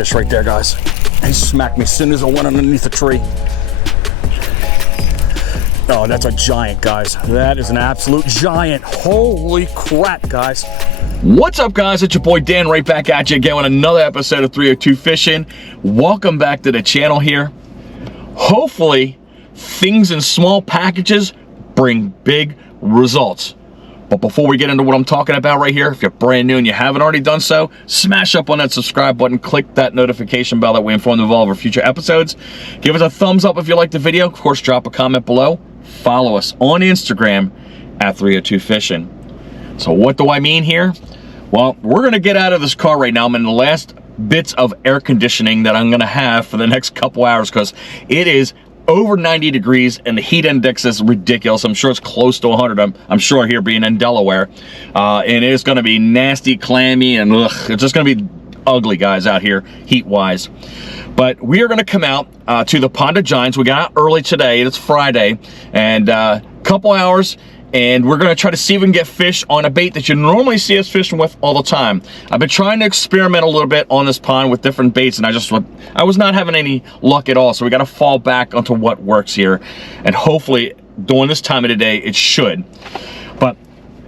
fish right there, guys. He smacked me as soon as I went underneath the tree. Oh, that's a giant, guys. That is an absolute giant. Holy crap, guys. What's up, guys? It's your boy Dan, right back at you again with another episode of 302 Fishing. Welcome back to the channel here. Hopefully, things in small packages bring big results. But before we get into what I'm talking about right here, if you're brand new and you haven't already done so, smash up on that subscribe button, click that notification bell that we inform you of all of our future episodes. Give us a thumbs up if you like the video. Of course, drop a comment below. Follow us on Instagram at 302 Fishing. So what do I mean here? Well, we're gonna get out of this car right now. I'm in the last bits of air conditioning that I'm gonna have for the next couple hours because it is over 90 degrees and the heat index is ridiculous. I'm sure it's close to 100. I'm sure here being in Delaware. And it's gonna be nasty, clammy, and ugh, it's just gonna be ugly, guys, out here heat-wise. But we are gonna come out to the Pond of Giants. We got out early today. It's Friday, and a couple hours, and we're gonna try to see if we can get fish on a bait that you normally see us fishing with all the time. I've been trying to experiment a little bit on this pond with different baits, and I was not having any luck at all, so we gotta fall back onto what works here, and hopefully during this time of the day it should. But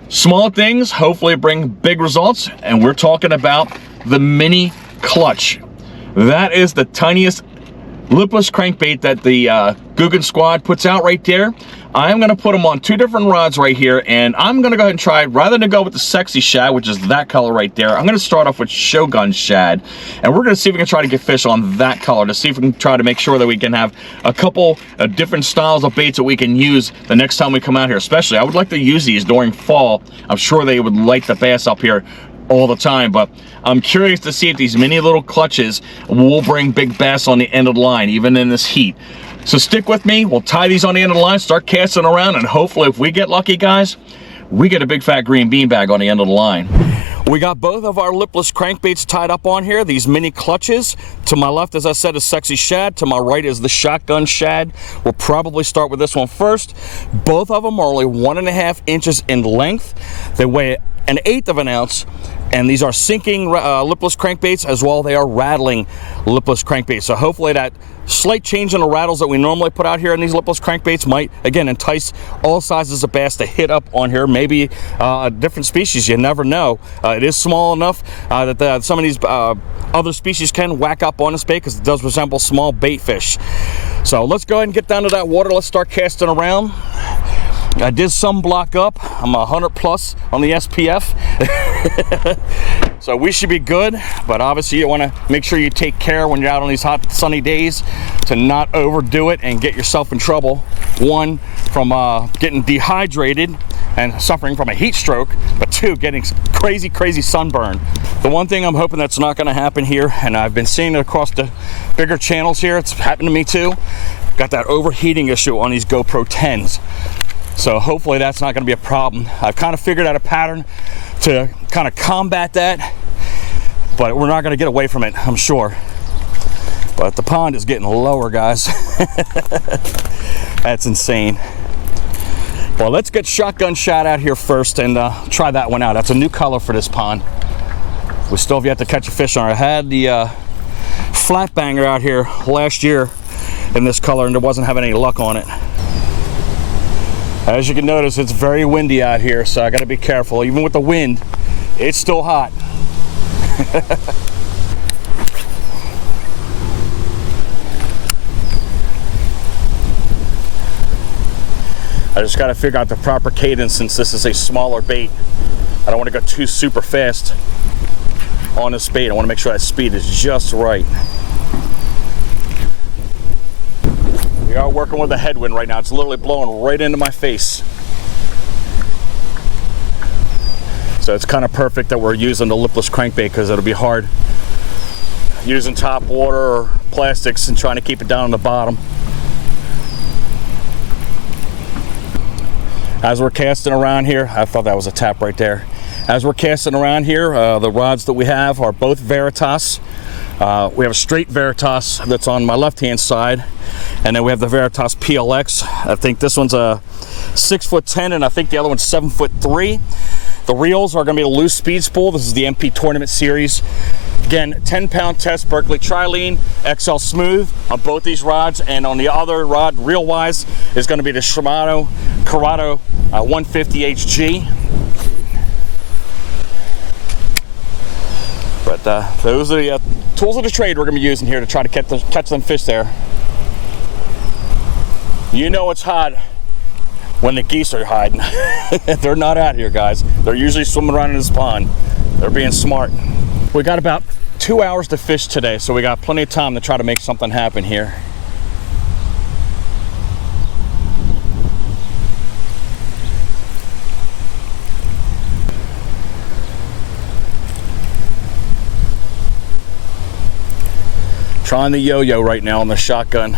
small things hopefully bring big results, and we're talking about the mini clutch. That is the tiniest lipless crankbait that the Googan Squad puts out right there. I'm gonna put them on two different rods right here, and I'm gonna go ahead and try, rather than go with the sexy shad, which is that color right there, I'm gonna start off with Shogun shad, and we're gonna see if we can try to get fish on that color, to see if we can try to make sure that we can have a couple of different styles of baits that we can use the next time we come out here. Especially, I would like to use these during fall. I'm sure they would like the bass up here all the time, but I'm curious to see if these mini little clutches will bring big bass on the end of the line, even in this heat. So stick with me. We'll tie these on the end of the line, start casting around, and hopefully if we get lucky, guys, we get a big fat green beanbag on the end of the line. We got both of our lipless crankbaits tied up on here, these mini clutches. To my left, as I said, is sexy shad. To my right is the shotgun shad. We'll probably start with this one first. Both of them are only 1.5 inches in length. They weigh 1/8 of an ounce. And these are sinking lipless crankbaits as well. They are rattling lipless crankbaits. So hopefully that slight change in the rattles that we normally put out here in these lipless crankbaits might, again, entice all sizes of bass to hit up on here. Maybe a different species, you never know. It is small enough that some of these other species can whack up on this bait because it does resemble small bait fish. So let's go ahead and get down to that water. Let's start casting around. I did sunblock up. I'm 100 plus on the SPF. So we should be good, but obviously you want to make sure you take care when you're out on these hot sunny days to not overdo it and get yourself in trouble. One, from getting dehydrated and suffering from a heat stroke, but two, getting crazy sunburn. The one thing I'm hoping that's not going to happen here, and I've been seeing it across the bigger channels here, it's happened to me too, got that overheating issue on these GoPro 10s. So hopefully that's not going to be a problem. I've kind of figured out a pattern to kind of combat that, but we're not going to get away from it, I'm sure. But the pond is getting lower, guys. That's insane. Well, let's get shotgun shad out here first and try that one out. That's a new color for this pond. We still have yet to catch a fish on it. I had the flat banger out here last year in this color and it wasn't having any luck on it. As you can notice, it's very windy out here, so I got to be careful. Even with the wind, it's still hot. I just got to figure out the proper cadence since this is a smaller bait. I don't want to go too super fast on this bait. I want to make sure that speed is just right. We are working with a headwind right now. It's literally blowing right into my face. So it's kind of perfect that we're using the lipless crankbait because it'll be hard using top water or plastics and trying to keep it down on the bottom. As we're casting around here, I thought that was a tap right there. As we're casting around here, the rods that we have are both Veritas. We have a straight Veritas that's on my left-hand side, and then we have the Veritas PLX. I think this one's a 6'10", and I think the other one's 7'3". The reels are going to be a loose speed spool. This is the MP Tournament Series. Again, 10-pound test Berkeley Trilene XL Smooth on both these rods, and on the other rod, reel-wise, is going to be the Shimano Corrado 150 HG. But those are the tools of the trade we're going to be using here to try to catch them fish there. You know it's hot when the geese are hiding. They're not out here, guys. They're usually swimming around in this pond. They're being smart. We got about 2 hours to fish today, so we got plenty of time to try to make something happen here. Trying the yo-yo right now on the shotgun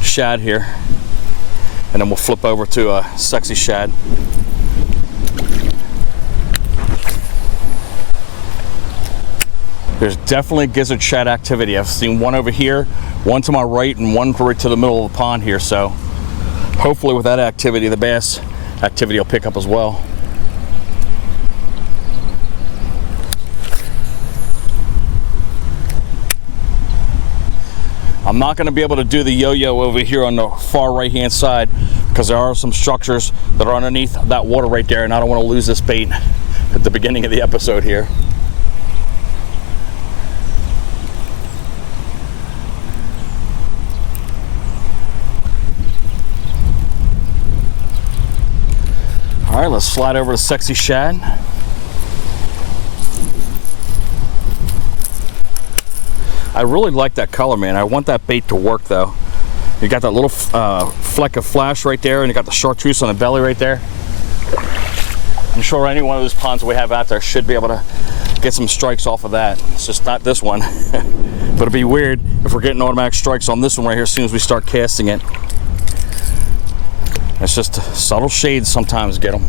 shad here, and then we'll flip over to a sexy shad. There's definitely gizzard shad activity. I've seen one over here, one to my right, and one right to the middle of the pond here. So hopefully with that activity, the bass activity will pick up as well. I'm not going to be able to do the yo-yo over here on the far right hand side because there are some structures that are underneath that water right there, and I don't want to lose this bait at the beginning of the episode here. All right, let's slide over to sexy shad. I really like that color, man. I want that bait to work though. You got that little fleck of flash right there, and you got the chartreuse on the belly right there. I'm sure any one of those ponds we have out there should be able to get some strikes off of that. It's just not this one. But it'd be weird if we're getting automatic strikes on this one right here as soon as we start casting it. It's just subtle shades sometimes get them.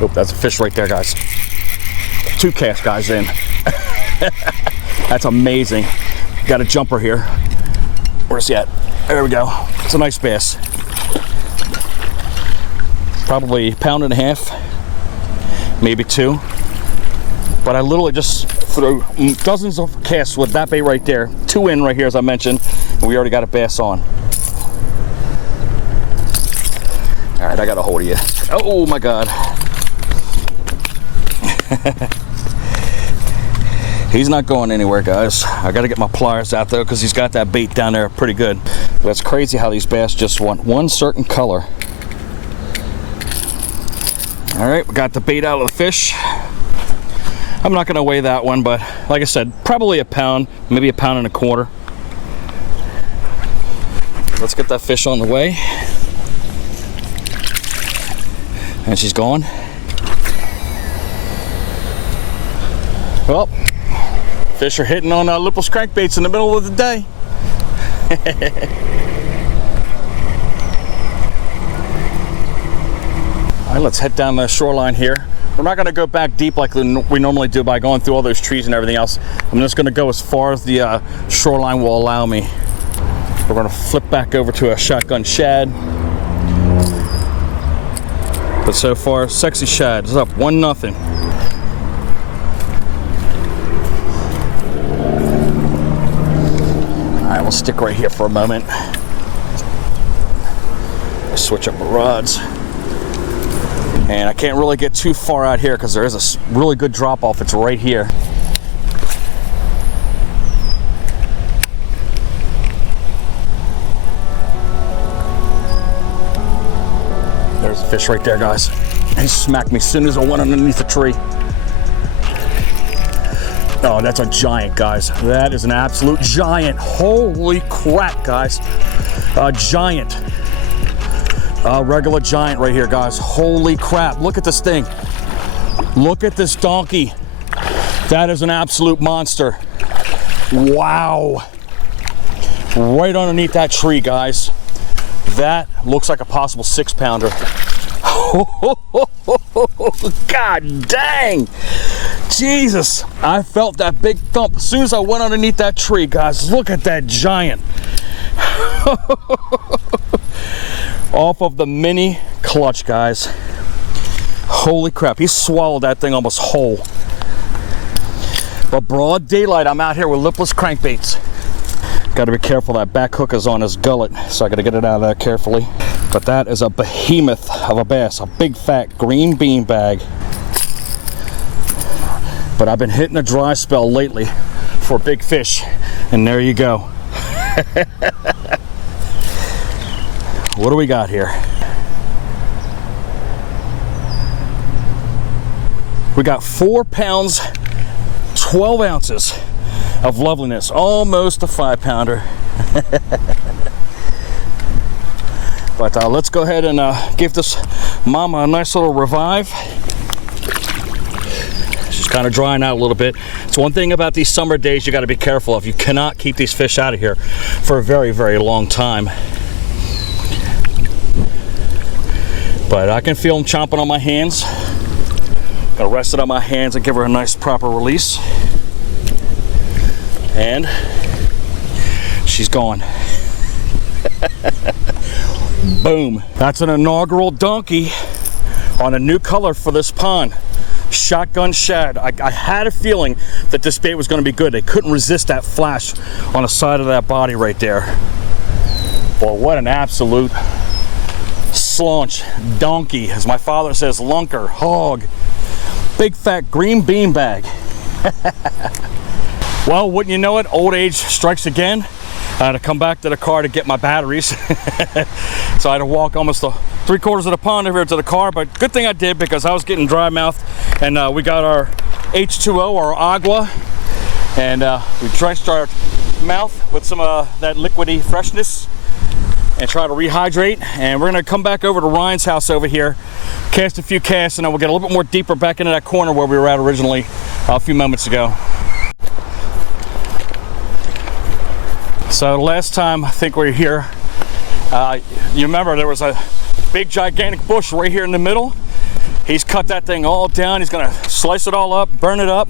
Oh, that's a fish right there, guys. 2 cast guys in. That's amazing. Got a jumper here. Where's he at? There we go. It's a nice bass. Probably 1.5 pounds, maybe 2. But I literally just threw dozens of casts with that bait right there. 2 in right here, as I mentioned, and we already got a bass on. All right, I got a hold of you. Oh my God. He's not going anywhere, guys. I got to get my pliers out though, because he's got that bait down there pretty good. But it's crazy how these bass just want one certain color. All right, we got the bait out of the fish. I'm not going to weigh that one, but like I said, probably 1 pound, maybe 1.25 pounds. Let's get that fish on the way. And she's gone. Well, fish are hitting on Lipless Crankbaits in the middle of the day. All right, let's head down the shoreline here. We're not going to go back deep like we normally do by going through all those trees and everything else. I'm just going to go as far as the shoreline will allow me. We're going to flip back over to a shotgun shad. But so far, sexy shad is up 1-0. Alright, we'll stick right here for a moment. Switch up the rods. And I can't really get too far out here because there is a really good drop off. It's right here. There's a fish right there, guys. He smacked me as soon as I went underneath the tree. Oh, that's a giant, guys. That is an absolute giant. Holy crap, guys. A giant. A regular giant right here, guys. Holy crap. Look at this thing. Look at this donkey. That is an absolute monster. Wow. Right underneath that tree, guys. That looks like a possible 6-pounder. God dang! Jesus, I felt that big thump as soon as I went underneath that tree, guys. Look at that giant. Off of the mini clutch, guys. Holy crap, he swallowed that thing almost whole. But broad daylight, I'm out here with Lipless Crankbaits. Gotta be careful, that back hook is on his gullet, so I gotta get it out of there carefully. But that is a behemoth of a bass, a big fat green bean bag. But I've been hitting a dry spell lately for big fish, and there you go. What do we got here? We got 4 pounds, 12 ounces of loveliness, almost a 5-pounder. But let's go ahead and give this mama a nice little revive. She's kind of drying out a little bit. It's one thing about these summer days you got to be careful of. You cannot keep these fish out of here for a very, very long time. But I can feel them chomping on my hands. Gonna rest it on my hands and give her a nice proper release. And she's gone. Boom. That's an inaugural donkey on a new color for this pond. Shotgun shad. I had a feeling that this bait was going to be good. They couldn't resist that flash on the side of that body right there. Boy, what an absolute slaunch donkey, as my father says, lunker, hog, big fat green bean bag. Well, wouldn't you know it, old age strikes again. I had to come back to the car to get my batteries. So I had to walk almost 3/4 of the pond over here to the car, but good thing I did because I was getting dry mouth. And we got our H2O, our agua, and we drenched our mouth with some of that liquidy freshness and try to rehydrate. And we're gonna come back over to Ryan's house over here, cast a few casts, and then we'll get a little bit more deeper back into that corner where we were at originally a few moments ago. So the last time I think we were here, you remember there was a big gigantic bush right here in the middle. He's cut that thing all down. He's gonna slice it all up, burn it up,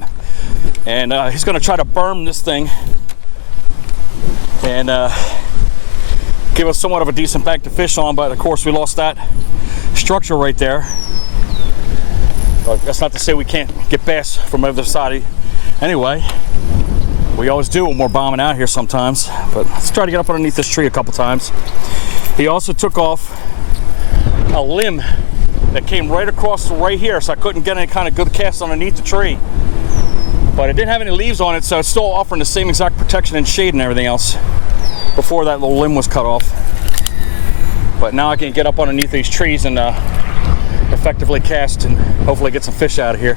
and he's gonna try to burn this thing and give us somewhat of a decent bank to fish on. But of course we lost that structure right there. But that's not to say we can't get bass from over the side. Anyway, we always do when we're bombing out here sometimes, but let's try to get up underneath this tree a couple times. He also took off a limb that came right across right here, so I couldn't get any kind of good cast underneath the tree. But it didn't have any leaves on it, so it's still offering the same exact protection and shade and everything else before that little limb was cut off. But now I can get up underneath these trees and effectively cast and hopefully get some fish out of here.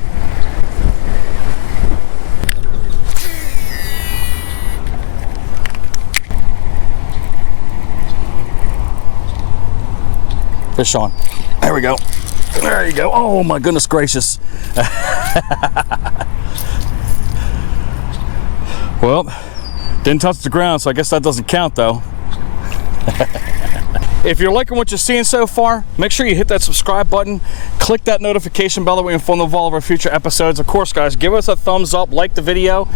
Fish on. There we go. There you go. Oh my goodness gracious. Well, didn't touch the ground, so I guess that doesn't count though. If you're liking what you're seeing so far, make sure you hit that subscribe button, click that notification bell that we inform of all of our future episodes. Of course, guys, give us a thumbs up, like the video,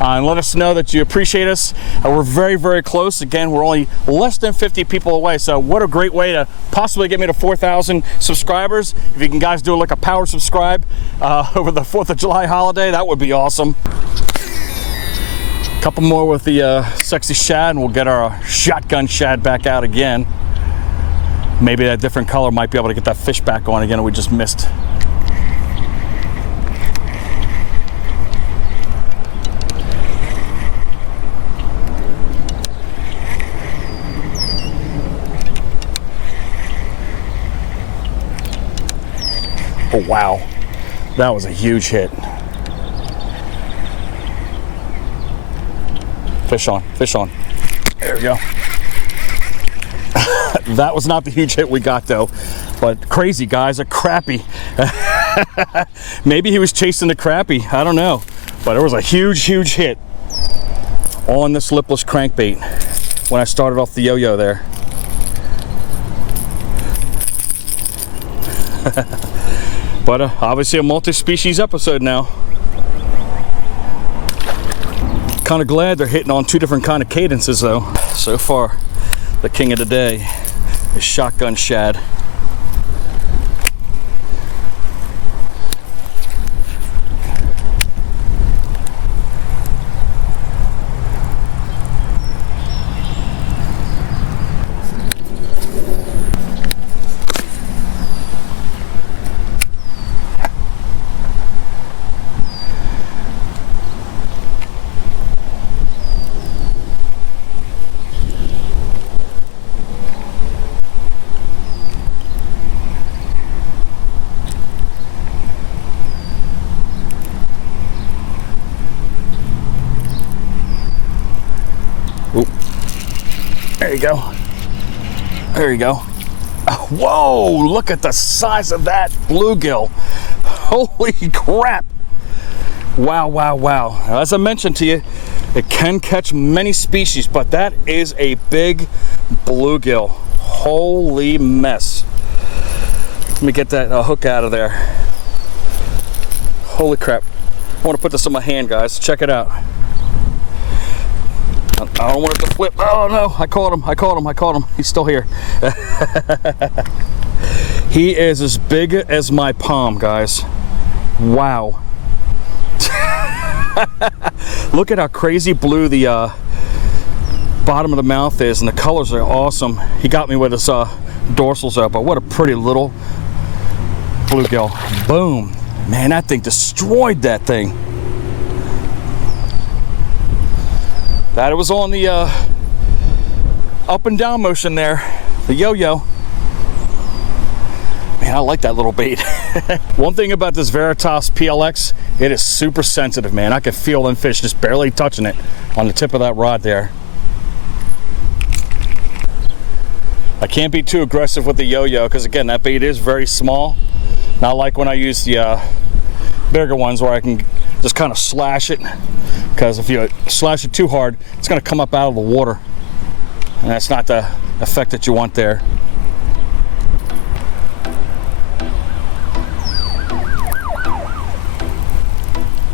and let us know that you appreciate us. We're very, very close. Again, we're only less than 50 people away, so what a great way to possibly get me to 4,000 subscribers. If you can guys do like a power subscribe over the 4th of July holiday, that would be awesome. Couple more with the sexy shad, and we'll get our shotgun shad back out again. Maybe that different color might be able to get that fish back on again that we just missed. Oh wow, that was a huge hit. Fish on, fish on. There we go. That was not the huge hit we got though, but crazy, guys, a crappie. Maybe he was chasing the crappie, I don't know, but it was a huge hit on this lipless crankbait when I started off the yo-yo there. But obviously a multi-species episode now. Kind of glad they're hitting on 2 different kind of cadences though. So far, the king of the day is shotgun shad. Oop. There you go. There you go. Whoa, look at the size of that bluegill. Holy crap. Wow, wow, wow. As I mentioned to you, it can catch many species, but that is a big bluegill. Holy mess. Let me get that hook out of there. Holy crap. I want to put this in my hand, guys. Check it out. I don't want it to flip. Oh no, I caught him. He's still here. He is as big as my palm, guys. Wow. Look at how crazy blue the bottom of the mouth is, and the colors are awesome. He got me with his dorsals out, but what a pretty little bluegill. Boom. Man, that thing destroyed that thing. That it was on the up and down motion there, the yo-yo. Man, I like that little bait. One thing about this Veritas PLX, it is super sensitive, man. I can feel them fish just barely touching it on the tip of that rod there. I can't be too aggressive with the yo-yo because again, that bait is very small. Not like when I use the bigger ones where I can just kind of slash it, because if you slash it too hard, it's going to come up out of the water, and that's not the effect that you want there.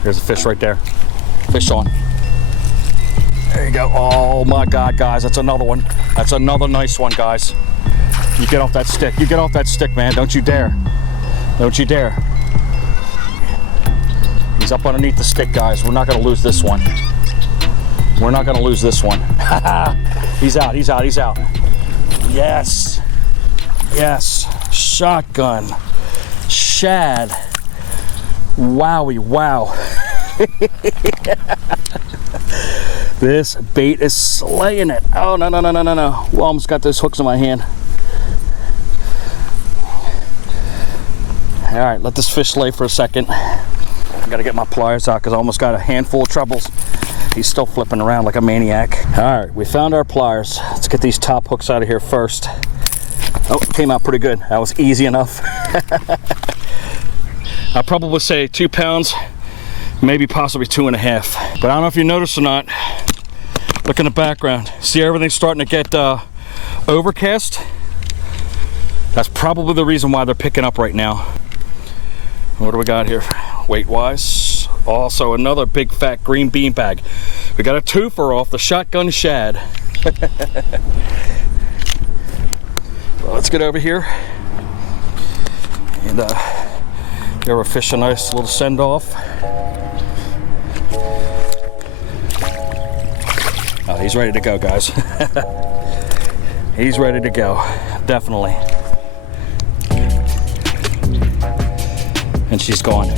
There's a fish right there. Fish on. There you go. Oh my God, guys, that's another one. That's another nice one, guys. You get off that stick. You get off that stick, man. Don't you dare. Don't you dare. He's up underneath the stick, guys. We're not going to lose this one. We're not going to lose this one. He's out. He's out. He's out. Yes. Yes. Shotgun. Shad. Wowie, wow. This bait is slaying it. Oh, no, no, no, no, no, no. Well, almost got those hooks in my hand. All right, let this fish lay for a second. I gotta get my pliers out because I almost got a handful of trebles. He's still flipping around like a maniac. All right, we found our pliers. Let's get these top hooks out of here first. Oh, it came out pretty good. That was easy enough. I'll probably say 2 pounds, maybe possibly 2.5. But I don't know if you noticed or not. Look in the background. See everything's starting to get overcast? That's probably the reason why they're picking up right now. What do we got here weight-wise? Also another big fat green bean bag. We got a twofer off the shotgun shad. Well, let's get over here and give our fish a nice little send-off. Oh, he's ready to go, guys. He's ready to go, definitely. And she's gone.